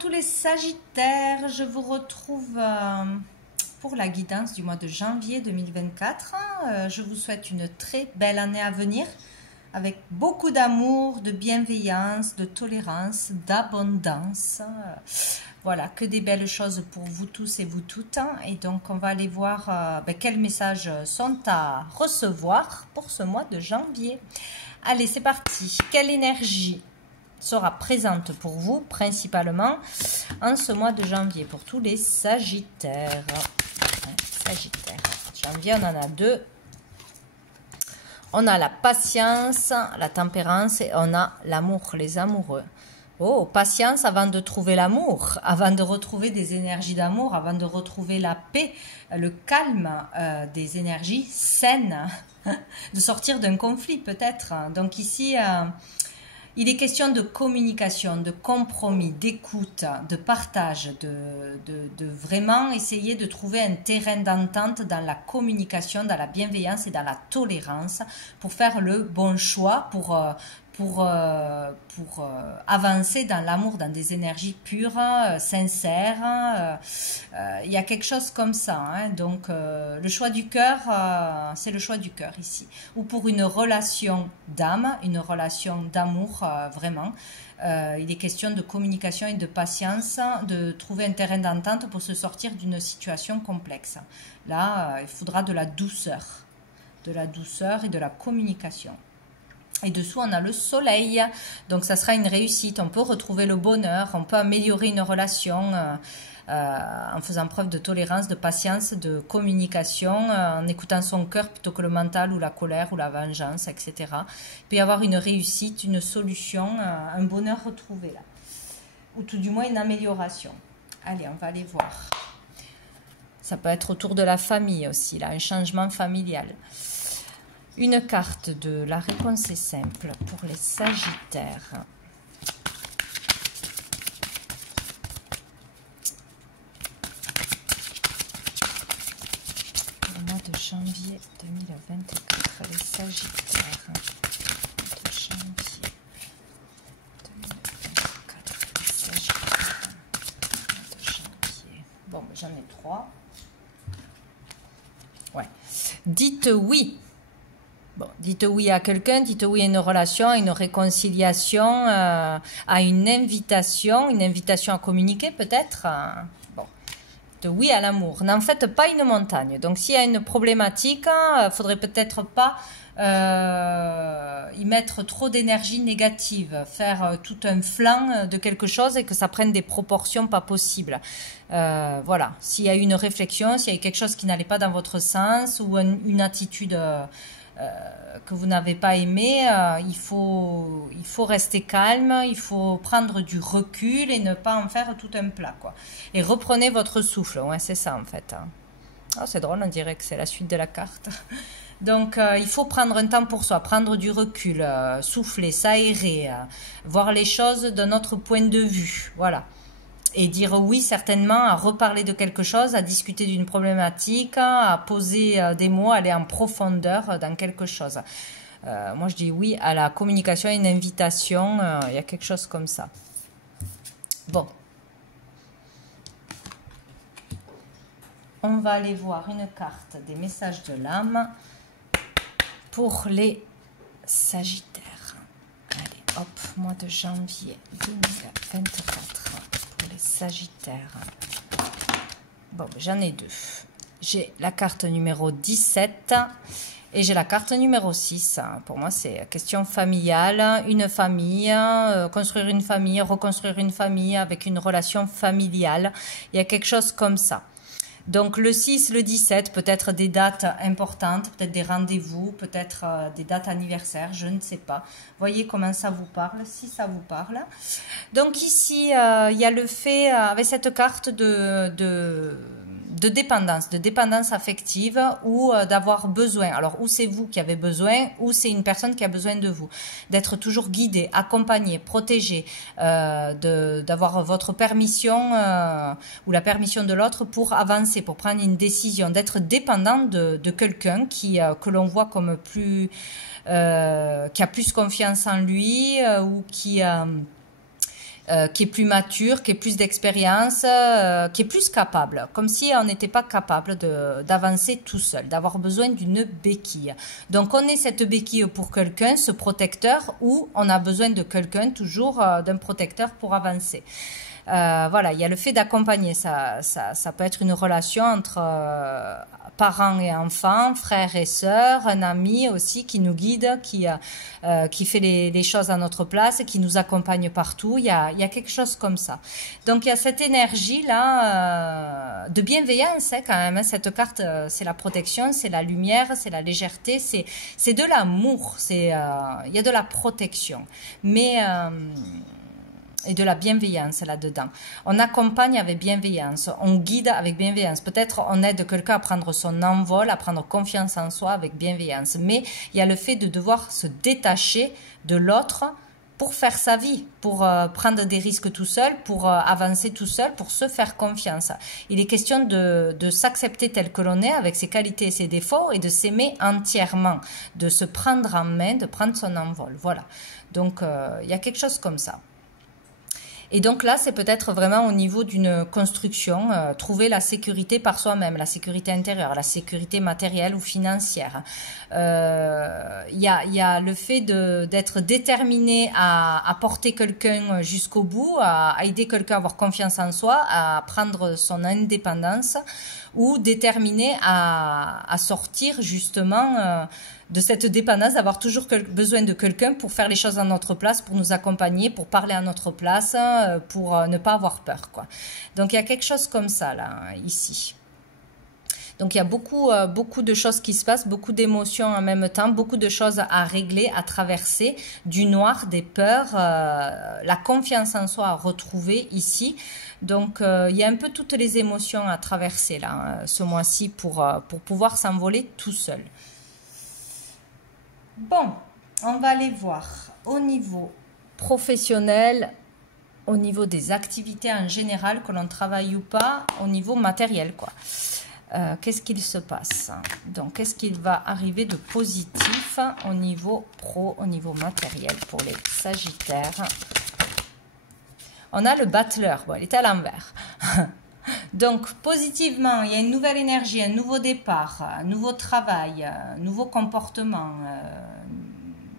Tous les Sagittaires, je vous retrouve pour la guidance du mois de janvier 2024. Je vous souhaite une très belle année à venir avec beaucoup d'amour, de bienveillance, de tolérance, d'abondance. Voilà, que des belles choses pour vous tous et vous toutes. Et donc, on va aller voir quels messages sont à recevoir pour ce mois de janvier. Allez, c'est parti. Quelle énergie sera présente pour vous, principalement, en ce mois de janvier, pour tous les Sagittaires. Sagittaire. Janvier, on en a deux. On a la patience, la tempérance et on a l'amour, les amoureux. Oh, patience avant de trouver l'amour, avant de retrouver des énergies d'amour, avant de retrouver la paix, le calme, des énergies saines, de sortir d'un conflit peut-être. Donc ici, il est question de communication, de compromis, d'écoute, de partage, de vraiment essayer de trouver un terrain d'entente dans la communication, dans la bienveillance et dans la tolérance pour faire le bon choix, pour avancer dans l'amour, dans des énergies pures, sincères. Il y a quelque chose comme ça. Hein. Donc, le choix du cœur, c'est le choix du cœur ici. Ou pour une relation d'âme, une relation d'amour, vraiment. Il est question de communication et de patience, de trouver un terrain d'entente pour se sortir d'une situation complexe. Là, il faudra de la douceur et de la communication. Et dessous, on a le soleil. Donc, ça sera une réussite. On peut retrouver le bonheur. On peut améliorer une relation en faisant preuve de tolérance, de patience, de communication, en écoutant son cœur plutôt que le mental ou la colère ou la vengeance, etc. Il peut y avoir une réussite, une solution, un bonheur retrouvé là. Ou tout du moins une amélioration. Allez, on va aller voir. Ça peut être autour de la famille aussi, là, un changement familial. Une carte de la réponse est simple pour les Sagittaires. Pour le mois de janvier 2024, les Sagittaires. De janvier 2024, les Sagittaires. De janvier. Bon, j'en ai 3. Ouais. Dites oui. Bon, dites oui à quelqu'un, dites oui à une relation, à une réconciliation, à une invitation à communiquer peut-être. Bon, dites oui à l'amour. N'en faites pas une montagne. Donc, s'il y a une problématique, il faudrait peut-être pas y mettre trop d'énergie négative, faire tout un flanc de quelque chose et que ça prenne des proportions pas possibles. Voilà, s'il y a une réflexion, s'il y a quelque chose qui n'allait pas dans votre sens ou une attitude que vous n'avez pas aimé, il faut rester calme, il faut prendre du recul et ne pas en faire tout un plat, quoi. Et reprenez votre souffle, ouais, c'est ça en fait. Oh, c'est drôle, on dirait que c'est la suite de la carte. Donc, il faut prendre un temps pour soi, prendre du recul, souffler, s'aérer, voir les choses d'un autre point de vue, voilà. Et dire oui certainement à reparler de quelque chose, à discuter d'une problématique, à poser des mots, aller en profondeur dans quelque chose. Moi je dis oui à la communication, à une invitation, il y a quelque chose comme ça. Bon. On va aller voir une carte des messages de l'âme pour les Sagittaires. Allez, hop, mois de janvier 2024. Les Sagittaires. Bon, j'en ai deux. J'ai la carte numéro 17 et j'ai la carte numéro 6. Pour moi, c'est question familiale, une famille, construire une famille, reconstruire une famille avec une relation familiale. Il y a quelque chose comme ça. Donc le 6, le 17, peut-être des dates importantes, peut-être des rendez-vous, peut-être des dates anniversaires, je ne sais pas. Voyez comment ça vous parle, si ça vous parle. Donc ici, il y a le fait, avec cette carte de dépendance affective ou d'avoir besoin. Alors, ou c'est vous qui avez besoin, ou c'est une personne qui a besoin de vous. D'être toujours guidé, accompagné, protégé, d'avoir votre permission ou la permission de l'autre pour avancer, pour prendre une décision, d'être dépendant de quelqu'un que l'on voit comme plus... qui a plus confiance en lui ou qui qui est plus mature, qui est plus d'expérience, qui est plus capable, comme si on n'était pas capable d'avancer tout seul, d'avoir besoin d'une béquille. Donc on est cette béquille pour quelqu'un, ce protecteur, ou on a besoin de quelqu'un, toujours d'un protecteur pour avancer. Voilà, il y a le fait d'accompagner, ça peut être une relation entre parents et enfants, frères et sœurs, un ami aussi qui nous guide, qui fait les choses à notre place, qui nous accompagne partout. Il y a quelque chose comme ça. Donc il y a cette énergie-là de bienveillance quand même. Hein. Cette carte, c'est la protection, c'est la lumière, c'est la légèreté, c'est de l'amour, il y a de la protection. Mais... et de la bienveillance là-dedans. On accompagne avec bienveillance, on guide avec bienveillance. Peut-être on aide quelqu'un à prendre son envol, à prendre confiance en soi avec bienveillance. Mais il y a le fait de devoir se détacher de l'autre pour faire sa vie, pour prendre des risques tout seul, pour avancer tout seul, pour se faire confiance. Il est question de s'accepter tel que l'on est, avec ses qualités et ses défauts, et de s'aimer entièrement, de se prendre en main, de prendre son envol. Voilà. Donc, il y a quelque chose comme ça. Et donc là, c'est peut-être vraiment au niveau d'une construction, trouver la sécurité par soi-même, la sécurité intérieure, la sécurité matérielle ou financière. Il y a le fait d'être déterminé à porter quelqu'un jusqu'au bout, à aider quelqu'un à avoir confiance en soi, à prendre son indépendance, ou déterminé à sortir justement de cette dépendance, d'avoir toujours besoin de quelqu'un pour faire les choses à notre place, pour nous accompagner, pour parler à notre place, pour ne pas avoir peur, quoi. Donc il y a quelque chose comme ça là, ici. Donc il y a beaucoup de choses qui se passent, beaucoup d'émotions en même temps, beaucoup de choses à régler, à traverser, du noir, des peurs, la confiance en soi à retrouver ici. Donc il y a un peu toutes les émotions à traverser là, ce mois-ci pour pouvoir s'envoler tout seul. Bon, on va aller voir au niveau professionnel, au niveau des activités en général, que l'on travaille ou pas, au niveau matériel, quoi. Qu'est-ce qu'il se passe? Donc, qu'est-ce qu'il va arriver de positif au niveau pro, au niveau matériel pour les Sagittaires? On a le battleur, bon, il est à l'envers. Donc, positivement, il y a une nouvelle énergie, un nouveau départ, un nouveau travail, un nouveau comportement,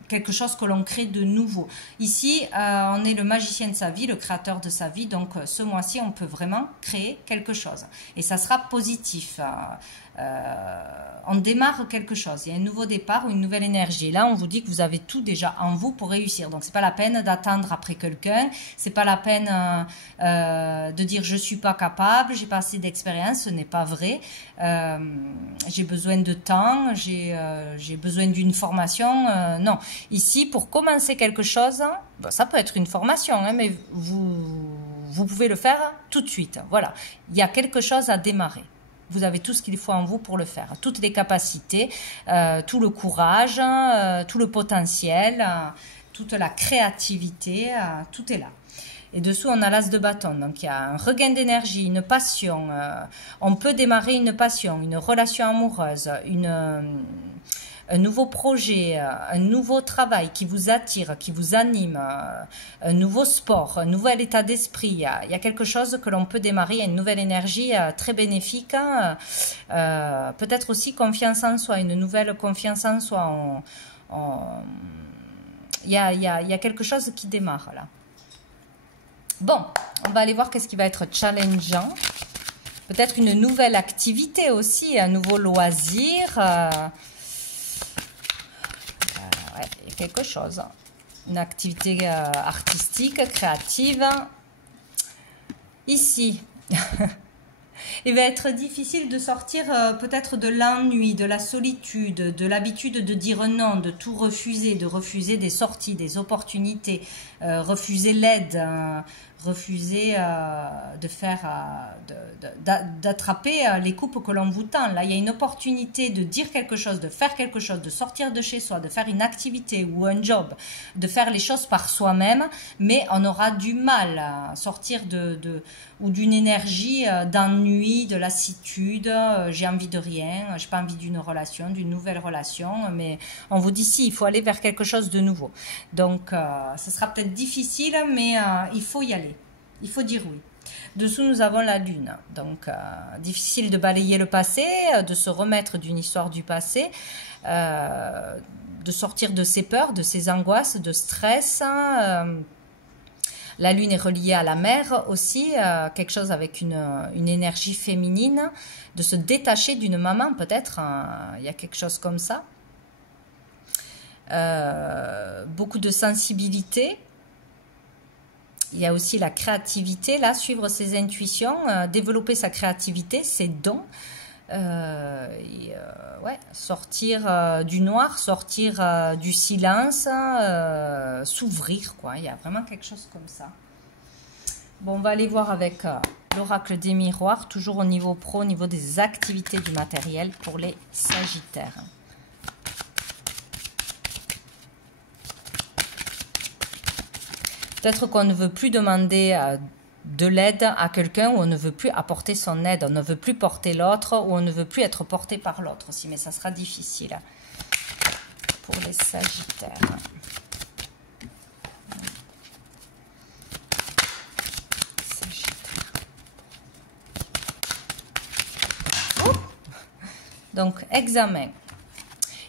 quelque chose que l'on crée de nouveau. Ici, on est le magicien de sa vie, le créateur de sa vie, donc ce mois-ci, on peut vraiment créer quelque chose. Et ça sera positif. On démarre quelque chose, il y a un nouveau départ ou une nouvelle énergie. Et là, on vous dit que vous avez tout déjà en vous pour réussir. Donc, c'est pas la peine d'attendre après quelqu'un, c'est pas la peine de dire je suis pas capable, j'ai pas assez d'expérience, ce n'est pas vrai. J'ai besoin de temps, j'ai besoin d'une formation. Non, ici, pour commencer quelque chose, bon, ça peut être une formation, hein, mais vous pouvez le faire tout de suite. Voilà, il y a quelque chose à démarrer. Vous avez tout ce qu'il faut en vous pour le faire. Toutes les capacités, tout le courage, tout le potentiel, toute la créativité, tout est là. Et dessous, on a l'as de bâton. Donc, il y a un regain d'énergie, une passion. On peut démarrer une passion, une relation amoureuse, un nouveau projet, un nouveau travail qui vous attire, qui vous anime, un nouveau sport, un nouvel état d'esprit. Il y a quelque chose que l'on peut démarrer, il y a une nouvelle énergie très bénéfique. Peut-être aussi confiance en soi, une nouvelle confiance en soi. Il y a quelque chose qui démarre là. Bon, on va aller voir qu'est-ce qui va être challengeant. Peut-être une nouvelle activité aussi, un nouveau loisir. Ouais, il y a quelque chose. Une activité artistique, créative. Ici, il va être difficile de sortir peut-être de l'ennui, de la solitude, de l'habitude de dire non, de tout refuser, de refuser des sorties, des opportunités, refuser l'aide, Refuser de faire, d'attraper les coupes que l'on vous tend. Là, il y a une opportunité de dire quelque chose, de faire quelque chose, de sortir de chez soi, de faire une activité ou un job, de faire les choses par soi-même, mais on aura du mal à sortir ou d'une énergie d'ennui, de lassitude, j'ai envie de rien, j'ai pas envie d'une relation, d'une nouvelle relation, mais on vous dit si, il faut aller vers quelque chose de nouveau. Donc, ce sera peut-être difficile, mais il faut y aller. Il faut dire oui. Dessous, nous avons la lune. Donc, difficile de balayer le passé, de se remettre d'une histoire du passé, de sortir de ses peurs, de ses angoisses, de stress. La lune est reliée à la mer aussi, quelque chose avec une énergie féminine, de se détacher d'une maman peut-être, il y a quelque chose comme ça. Beaucoup de sensibilité. Il y a aussi la créativité, là, suivre ses intuitions, développer sa créativité, ses dons. Ouais, sortir du noir, sortir du silence, s'ouvrir, quoi. Il y a vraiment quelque chose comme ça. Bon, on va aller voir avec l'oracle des miroirs, toujours au niveau pro, au niveau des activités du matériel pour les sagittaires. Peut-être qu'on ne veut plus demander de l'aide à quelqu'un, ou on ne veut plus apporter son aide, on ne veut plus porter l'autre, ou on ne veut plus être porté par l'autre aussi, mais ça sera difficile pour les sagittaires. Donc, examen.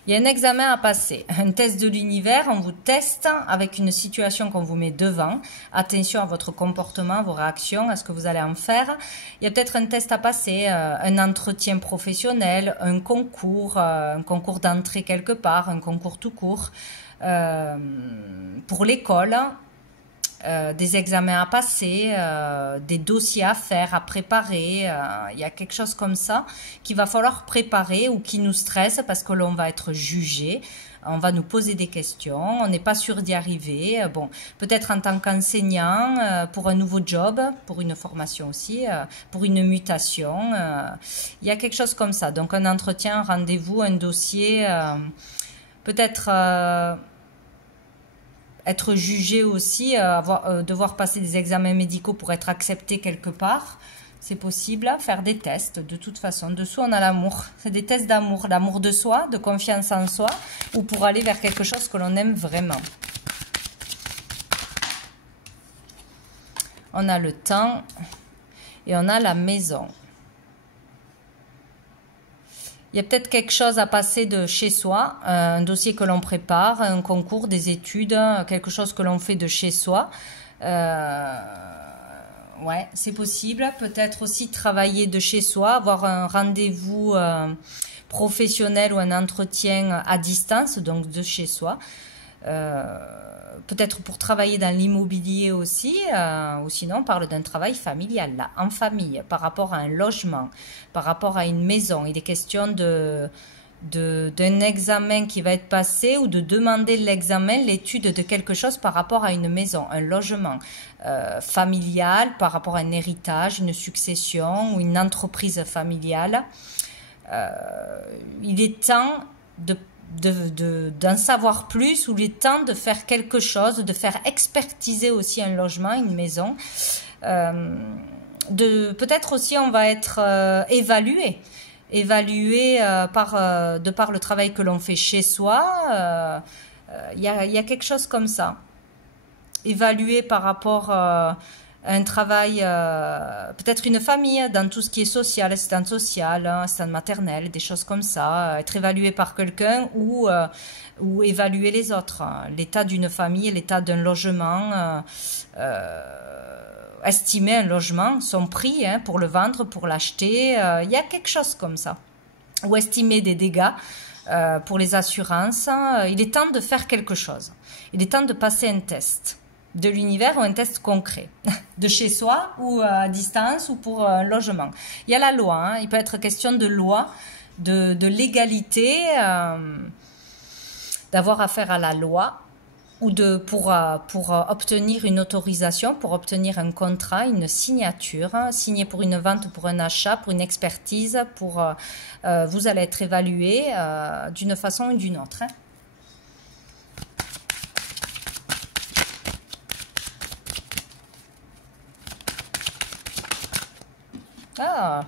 Il y a un examen à passer, un test de l'univers, on vous teste avec une situation qu'on vous met devant. Attention à votre comportement, à vos réactions, à ce que vous allez en faire. Il y a peut-être un test à passer, un entretien professionnel, un concours d'entrée quelque part, un concours tout court. Pour l'école, des examens à passer, des dossiers à faire, à préparer. Il y a quelque chose comme ça qu'il va falloir préparer ou qui nous stresse parce que l'on va être jugé. On va nous poser des questions, on n'est pas sûr d'y arriver. Bon, peut-être en tant qu'enseignant, pour un nouveau job, pour une formation aussi, pour une mutation. Il y a quelque chose comme ça. Donc un entretien, un rendez-vous, un dossier, peut-être... être jugé aussi, devoir passer des examens médicaux pour être accepté quelque part, c'est possible. Faire des tests, de toute façon. Dessous, on a l'amour. C'est des tests d'amour, d'amour de soi, de confiance en soi, ou pour aller vers quelque chose que l'on aime vraiment. On a le temps et on a la maison. Il y a peut-être quelque chose à passer de chez soi, un dossier que l'on prépare, un concours, des études, quelque chose que l'on fait de chez soi. Ouais, c'est possible. Peut-être aussi travailler de chez soi, avoir un rendez-vous professionnel ou un entretien à distance, donc de chez soi. Peut-être pour travailler dans l'immobilier aussi, ou sinon on parle d'un travail familial, là, en famille, par rapport à un logement, par rapport à une maison. Il est question d'un examen qui va être passé ou de demander l'examen, l'étude de quelque chose par rapport à une maison, un logement familial, par rapport à un héritage, une succession ou une entreprise familiale. Il est temps d'en savoir plus, ou il est temps de faire quelque chose, de faire expertiser aussi un logement, une maison. Peut-être aussi on va être évalué de par le travail que l'on fait chez soi. Il y a quelque chose comme ça. Évalué par rapport un travail, peut-être une famille, dans tout ce qui est social, assistante sociale, assistante maternelle, des choses comme ça, être évalué par quelqu'un ou évaluer les autres, l'état d'une famille, l'état d'un logement, estimer un logement, son prix pour le vendre, pour l'acheter, il y a quelque chose comme ça, ou estimer des dégâts pour les assurances. Il est temps de faire quelque chose, il est temps de passer un test de l'univers ou un test concret, de chez soi ou à distance ou pour un logement. Il y a la loi, il peut être question de loi, de légalité, d'avoir affaire à la loi, pour obtenir une autorisation, pour obtenir un contrat, une signature, hein, signé pour une vente, pour un achat, pour une expertise, vous allez être évalué d'une façon ou d'une autre. Hein. Ah,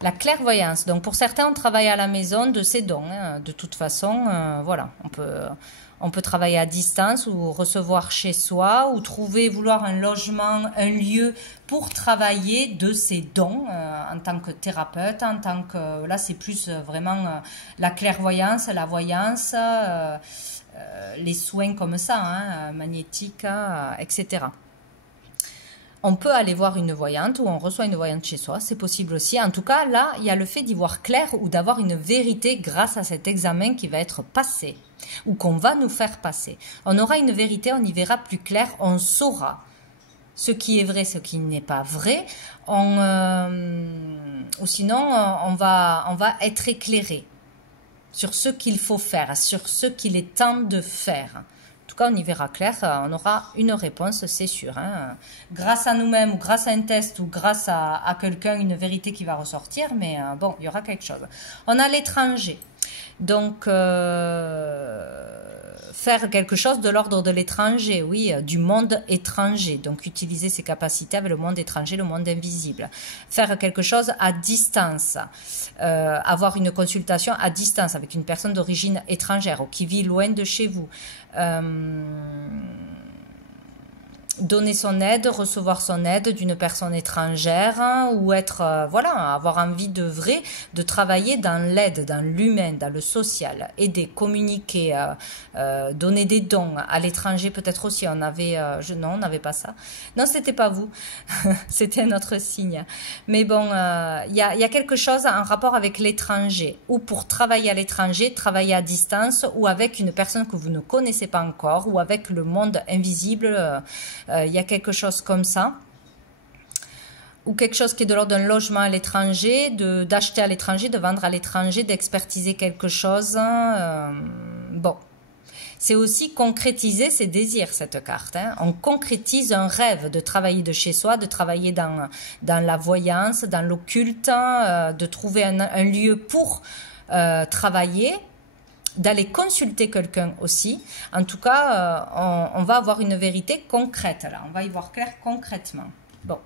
la clairvoyance. Donc pour certains, on travaille à la maison de ses dons. Hein. De toute façon, voilà, on peut travailler à distance ou recevoir chez soi ou vouloir un logement, un lieu pour travailler de ses dons en tant que thérapeute, en tant que... Là, c'est plus vraiment la clairvoyance, la voyance, les soins comme ça, hein, magnétiques, etc. On peut aller voir une voyante ou on reçoit une voyante chez soi, c'est possible aussi. En tout cas, là, il y a le fait d'y voir clair ou d'avoir une vérité grâce à cet examen qui va être passé ou qu'on va nous faire passer. On aura une vérité, on y verra plus clair, on saura ce qui est vrai, ce qui n'est pas vrai. Ou sinon, on va être éclairé sur ce qu'il faut faire, sur ce qu'il est temps de faire. En tout cas, on y verra clair, on aura une réponse, c'est sûr. Hein. Grâce à nous-mêmes, ou grâce à un test, ou grâce à quelqu'un, une vérité qui va ressortir, mais bon, il y aura quelque chose. On a l'étranger. Donc, faire quelque chose de l'ordre de l'étranger, oui, du monde étranger. Donc, utiliser ses capacités avec le monde étranger, le monde invisible. Faire quelque chose à distance. Avoir une consultation à distance avec une personne d'origine étrangère ou qui vit loin de chez vous. Donner son aide, recevoir son aide d'une personne étrangère, hein, ou être, voilà, avoir envie de vrai, de travailler dans l'aide, dans l'humain, dans le social, aider, communiquer, donner des dons à l'étranger peut-être aussi. On avait, non, on n'avait pas ça. Non, c'était pas vous, c'était un autre signe. Mais bon, il y a quelque chose en rapport avec l'étranger, ou pour travailler à l'étranger, travailler à distance, ou avec une personne que vous ne connaissez pas encore, ou avec le monde invisible. Il y a quelque chose comme ça, ou quelque chose qui est de l'ordre d'un logement à l'étranger, d'acheter à l'étranger, de vendre à l'étranger, d'expertiser quelque chose. Bon, c'est aussi concrétiser ses désirs, cette carte. Hein. On concrétise un rêve de travailler de chez soi, de travailler dans la voyance, dans l'occulte, de trouver un lieu pour travailler, d'aller consulter quelqu'un aussi. En tout cas, on va avoir une vérité concrète là. On va y voir clair concrètement. Bon,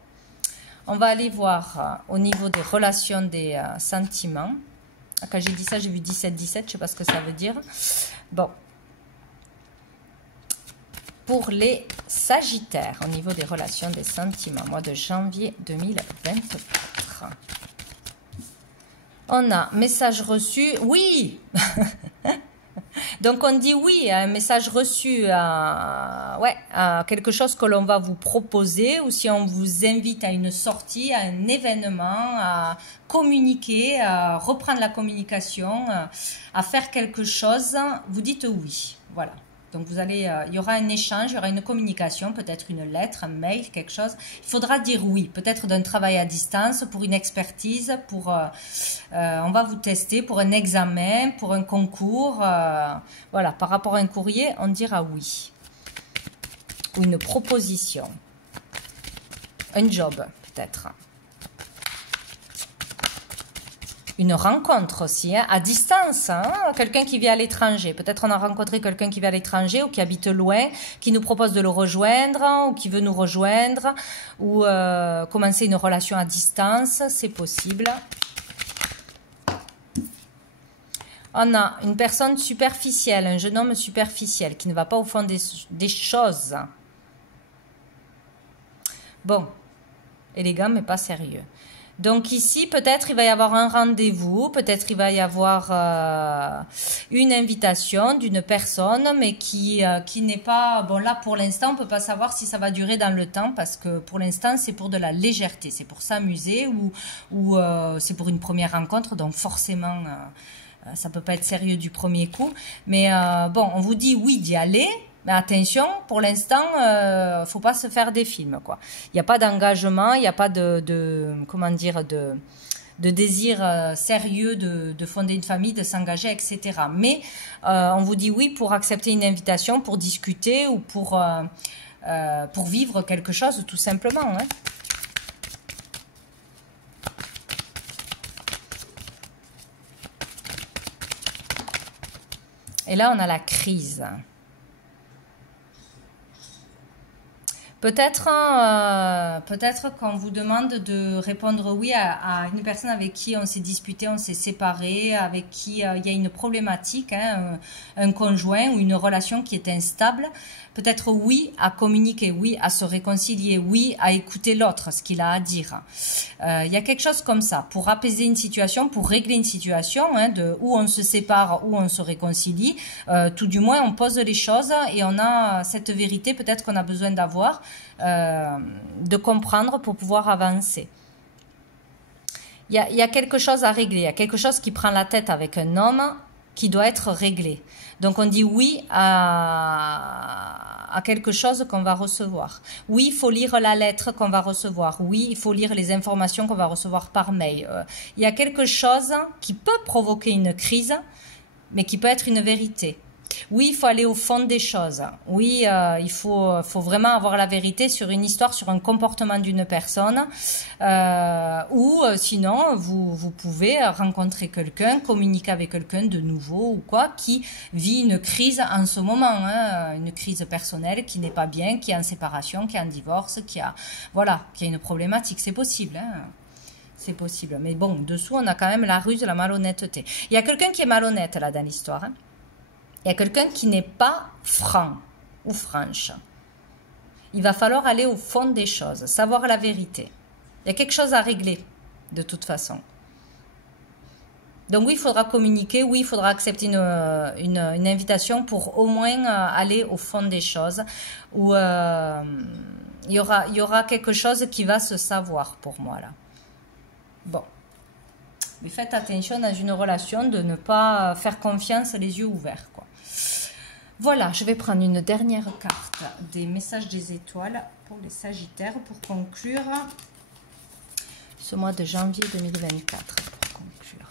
on va aller voir au niveau des relations, des sentiments. Quand j'ai dit ça, j'ai vu 17-17, je ne sais pas ce que ça veut dire. Bon. Pour les Sagittaires, au niveau des relations, des sentiments, mois de janvier 2024. On a message reçu, oui. Donc on dit oui à un message reçu, à quelque chose que l'on va vous proposer, ou si on vous invite à une sortie, à un événement, à communiquer, à reprendre la communication, à faire quelque chose, vous dites oui. Voilà. Donc vous allez, il y aura un échange, il y aura une communication, peut-être une lettre, un mail, quelque chose. Il faudra dire oui, peut-être d'un travail à distance, pour une expertise, pour, on va vous tester pour un examen, pour un concours. Voilà, par rapport à un courrier, on dira oui. Ou une proposition. Un job, peut-être. Une rencontre aussi, hein, à distance, hein, quelqu'un qui vit à l'étranger. Peut-être on a rencontré quelqu'un qui vit à l'étranger ou qui habite loin, qui nous propose de le rejoindre ou qui veut nous rejoindre, ou commencer une relation à distance, c'est possible. On a une personne superficielle, un jeune homme superficiel qui ne va pas au fond des choses. Bon, élégant mais pas sérieux. Donc ici, peut-être il va y avoir un rendez-vous, peut-être il va y avoir une invitation d'une personne, mais qui n'est pas... Bon, là, pour l'instant, on ne peut pas savoir si ça va durer dans le temps, parce que pour l'instant, c'est pour de la légèreté, c'est pour s'amuser, ou c'est pour une première rencontre, donc forcément, ça ne peut pas être sérieux du premier coup. Mais bon, on vous dit oui d'y aller. Mais attention, pour l'instant, faut pas se faire des films, quoi. Il n'y a pas d'engagement, il n'y a pas comment dire, de désir sérieux de fonder une famille, de s'engager, etc. Mais on vous dit oui pour accepter une invitation, pour discuter ou pour vivre quelque chose tout simplement. Hein. Et là, on a la crise. Peut-être qu'on vous demande de répondre oui à une personne avec qui on s'est disputé, on s'est séparé, avec qui il y a une problématique, hein, un conjoint ou une relation qui est instable. Peut-être oui à communiquer, oui à se réconcilier, oui à écouter l'autre, ce qu'il a à dire. Il y a quelque chose comme ça, pour apaiser une situation, pour régler une situation, hein, où on se sépare, où on se réconcilie. Tout du moins, on pose les choses et on a cette vérité peut-être qu'on a besoin d'avoir, de comprendre pour pouvoir avancer. Il y a quelque chose à régler, il y a quelque chose qui prend la tête avec un homme qui doit être réglé. Donc on dit oui à quelque chose qu'on va recevoir. Oui, il faut lire la lettre qu'on va recevoir. Oui, il faut lire les informations qu'on va recevoir par mail. Il y a quelque chose qui peut provoquer une crise, mais qui peut être une vérité. Oui, il faut aller au fond des choses. Oui, il faut vraiment avoir la vérité sur une histoire, sur un comportement d'une personne. Ou sinon, vous pouvez rencontrer quelqu'un, communiquer avec quelqu'un de nouveau ou quoi, qui vit une crise en ce moment, hein, une crise personnelle qui n'est pas bien, qui est en séparation, qui est en divorce, qui a une problématique. C'est possible, hein. C'est possible. Mais bon, dessous, on a quand même la ruse, la malhonnêteté. Il y a quelqu'un qui est malhonnête là dans l'histoire, hein. Il y a quelqu'un qui n'est pas franc ou franche. Il va falloir aller au fond des choses, savoir la vérité. Il y a quelque chose à régler, de toute façon. Donc oui, il faudra communiquer, oui, il faudra accepter une invitation pour au moins aller au fond des choses, où il y aura quelque chose qui va se savoir pour moi là. Bon. Mais faites attention dans une relation de ne pas faire confiance les yeux ouverts, quoi. Voilà, je vais prendre une dernière carte des messages des étoiles pour les Sagittaires pour conclure ce mois de janvier 2024. Pour conclure,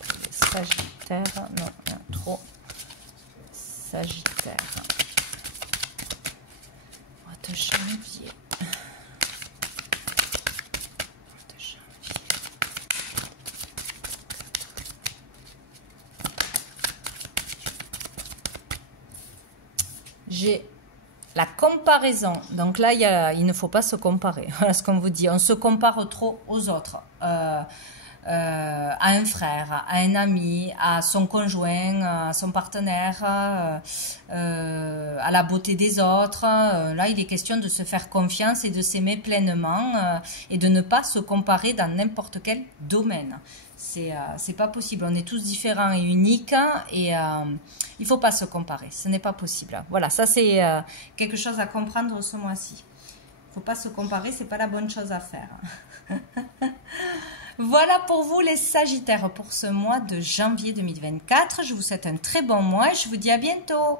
pour les Sagittaires, non, il y a trop. Sagittaires, mois de janvier. J'ai la comparaison. Donc là, il ne faut pas se comparer. Voilà ce qu'on vous dit. On se compare trop aux autres. À un frère, à un ami, à son conjoint, à son partenaire, à la beauté des autres. Là, il est question de se faire confiance et de s'aimer pleinement et de ne pas se comparer dans n'importe quel domaine. C'est pas possible. On est tous différents et uniques et il faut pas se comparer. Ce n'est pas possible. Voilà, ça c'est quelque chose à comprendre ce mois-ci. Il faut pas se comparer, c'est pas la bonne chose à faire. Voilà pour vous les Sagittaires pour ce mois de janvier 2024. Je vous souhaite un très bon mois et je vous dis à bientôt.